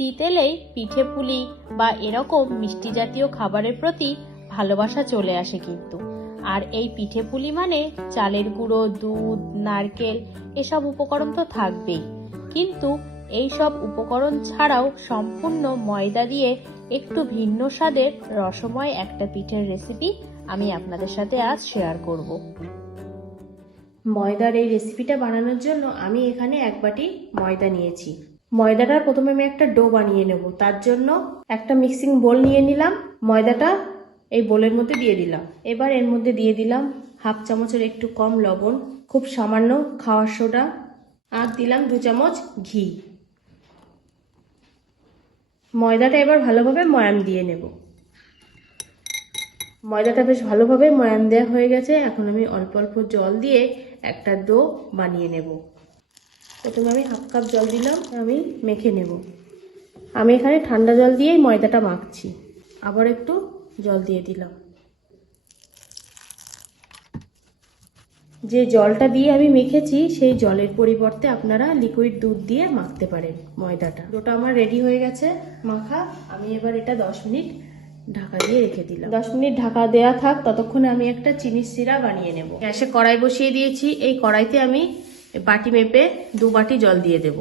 শীত এলেই পিঠে পুলি বা এরকম মিষ্টি জাতীয় খাবারের প্রতি ভালোবাসা চলে আসে কিন্তু। আর এই পিঠে পুলি মানে চালের গুঁড়ো, দুধ, নারকেল এসব উপকরণ তো থাকবেই, কিন্তু এই সব উপকরণ ছাড়াও সম্পূর্ণ ময়দা দিয়ে একটু ভিন্ন স্বাদের রসময় একটা পিঠের রেসিপি আমি আপনাদের সাথে আজ শেয়ার করব। ময়দার এই রেসিপিটা বানানোর জন্য আমি এখানে 1 বাটি ময়দা নিয়েছি। ময়দাটা প্রথমে আমি একটা ডো বানিয়ে নেব। তার জন্য একটা মিক্সিং বোল নিয়ে নিলাম, ময়দাটা এই বোলের মধ্যে দিয়ে দিলাম। এবার এর মধ্যে দিয়ে দিলাম 1/2 চামচের একটু কম লবণ, খুব সামান্য খাওয়ার সোডা, আর দিলাম 2 চামচ ঘি। ময়দাটা এবার ভালোভাবে ময়াম দিয়ে নেব। ময়দাটা বেশ ভালোভাবে ময়াম দেওয়া হয়ে গেছে। এখন আমি অল্প অল্প জল দিয়ে একটা ডো বানিয়ে নেব। প্রথমে আমি 1/2 কাপ জল দিলাম, আমি মেখে নেব। আমি এখানে ঠান্ডা জল দিয়েই ময়দাটা মাখছি। আবার একটু জল দিয়ে দিলাম। যে জলটা দিয়ে আমি মেখেছি সেই জলের পরিবর্তে আপনারা লিকুইড দুধ দিয়ে মাখতে পারেন ময়দাটা। ডোটা আমার রেডি হয়ে গেছে মাখা। আমি এবার এটা 10 মিনিট ঢাকা দিয়ে রেখে দিলাম। 10 মিনিট ঢাকা দেয়া থাক, ততক্ষণে আমি একটা চিনির সিরা বানিয়ে নেব। গ্যাসে কড়াই বসিয়ে দিয়েছি। এই কড়াইতে আমি বাটি মেপে 2 বাটি জল দিয়ে দেব।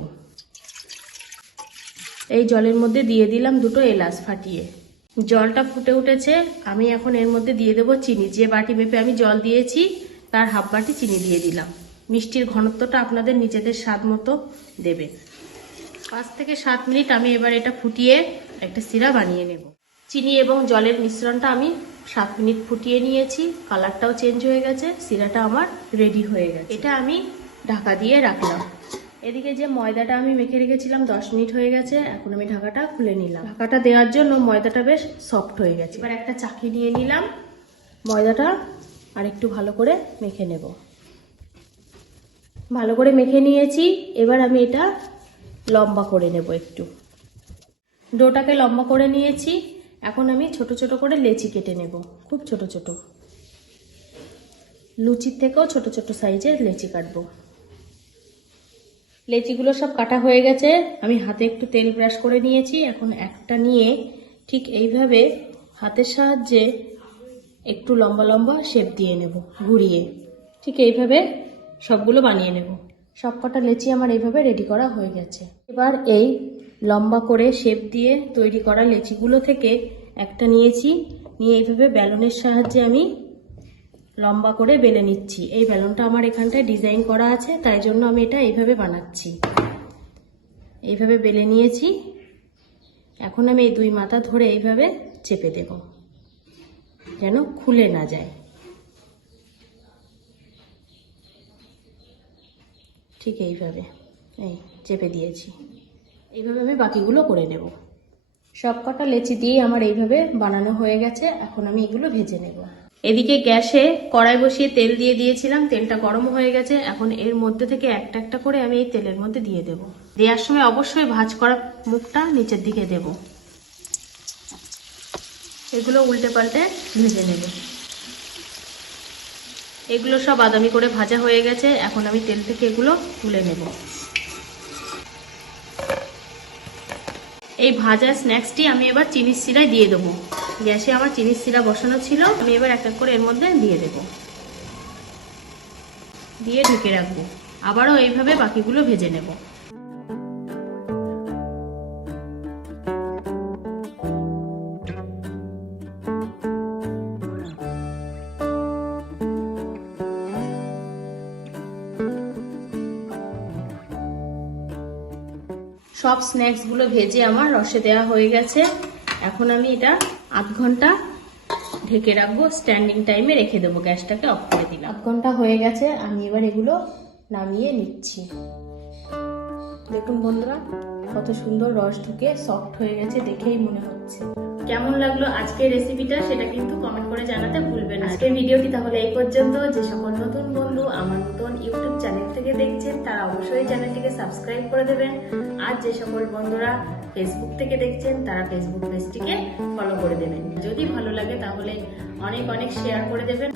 এই জলের মধ্যে দিয়ে দিলাম 2টো এলাচ ফাটিয়ে। জলটা ফুটে উঠেছে, আমি এখন এর মধ্যে দিয়ে দেব চিনি। যে বাটি মেপে আমি জল দিয়েছি তার 1/2 বাটি চিনি দিয়ে দিলাম। মিষ্টির ঘনত্বটা আপনাদের নিজেদের স্বাদ মতো দেবেন। 5 থেকে 7 মিনিট আমি এবার এটা ফুটিয়ে একটা সিরা বানিয়ে নেব। চিনি এবং জলের মিশ্রণটা আমি 7 মিনিট ফুটিয়ে নিয়েছি। কালারটাও চেঞ্জ হয়ে গেছে, সিরাটা আমার রেডি হয়ে গেছে। এটা আমি ঢাকা দিয়ে রাখলাম। এদিকে যে ময়দাটা আমি মেখে রেখেছিলাম 10 মিনিট হয়ে গেছে। এখন আমি ঢাকাটা খুলে নিলাম। ঢাকাটা দেওয়ার জন্য ময়দাটা বেশ সফট হয়ে গেছে। এবার একটা চাকি নিয়ে নিলাম, ময়দাটা আর একটু ভালো করে মেখে নেব। ভালো করে মেখে নিয়েছি। এবার আমি এটা লম্বা করে নেব একটু। ডোটাকে লম্বা করে নিয়েছি। এখন আমি ছোট ছোট করে লেচি কেটে নেব, খুব ছোট ছোট। লুচির থেকেও ছোট ছোট সাইজের লেচি কাটবো। লেচিগুলো সব কাটা হয়ে গেছে। আমি হাতে একটু তেল ব্রাশ করে নিয়েছি। এখন একটা নিয়ে ঠিক এইভাবে হাতের সাহায্যে একটু লম্বা লম্বা শেপ দিয়ে নেব, ঘুরিয়ে। ঠিক এইভাবে সবগুলো বানিয়ে নেব। সব কটা লেচি আমার এইভাবে রেডি করা হয়ে গেছে। এবার এই লম্বা করে শেপ দিয়ে তৈরি করা লেচিগুলো থেকে একটা নিয়েছি, নিয়ে এইভাবে বেলনের সাহায্যে আমি লম্বা করে বেলে নিচ্ছি। এই বেলনটা আমার এখানটায় ডিজাইন করা আছে, তাই জন্য আমি এটা এইভাবে বানাচ্ছি। এইভাবে বেলে নিয়েছি। এখন আমি এই 2 মাথা ধরে এইভাবে চেপে দেব, যেন খুলে না যায়। ঠিক এইভাবে এই চেপে দিয়েছি। এইভাবে আমি বাকিগুলো করে নেব। সব কটা লেচি দিয়ে আমার এইভাবে বানানো হয়ে গেছে। এখন আমি এগুলো ভেজে নেব। এদিকে গ্যাসে কড়াই বসিয়ে তেল দিয়ে দিয়েছিলাম। তেলটা গরম হয়ে গেছে। এখন এর মধ্যে থেকে একটা একটা করে আমি এই তেলের মধ্যে দিয়ে দেব। দেওয়ার সময় অবশ্যই ভাঁজ করা মুখটা নিচের দিকে দেব। এগুলো উল্টে পাল্টে ভেজে নেব। এগুলো সব বাদামি করে ভাজা হয়ে গেছে। এখন আমি তেল থেকে এগুলো তুলে নেব। এই ভাজা স্ন্যাক্সটি আমি এবার চিনির সিরায় দিয়ে দেবো। গ্যাসে আমার চিনির সিরা বসানো ছিল, আমি এবার এক এক করে এর মধ্যে দিয়ে দেব। দিয়ে ঢেকে রাখবো। আবারও এইভাবে বাকিগুলো ভেজে নেব। সব স্ন্যাক্সগুলো ভেজে আমার রসে দেওয়া হয়ে গেছে। এখন আমি এটা 8 ঘন্টা ঢেকে রাখবো। স্ট্যান্ডিং টাইমে রেখে দেবো। গ্যাসটাকে অফ করে দিলাম। 8 ঘন্টা হয়ে গেছে। আমি এবার এগুলো নামিয়ে নিচ্ছি। দেখুন বন্ধুরা, কত সুন্দর রস ঢুকে সফট হয়ে গেছে, দেখেই মনে হচ্ছে। কেমন লাগলো আজকের রেসিপিটা সেটা কিন্তু কমেন্ট করে জানাতে ভুলবেন না। আজকের ভিডিওটি তাহলে এই পর্যন্ত। যে সকল নতুন বন্ধু আমার নতুন ইউটিউব চ্যানেল থেকে দেখছেন তারা অবশ্যই চ্যানেলটিকে সাবস্ক্রাইব করে দেবেন। আর যে সকল বন্ধুরা ফেসবুক থেকে দেখছেন তারা ফেসবুক পেজটিকে ফলো করে দেবেন। যদি ভালো লাগে তাহলে অনেক অনেক শেয়ার করে দেবেন।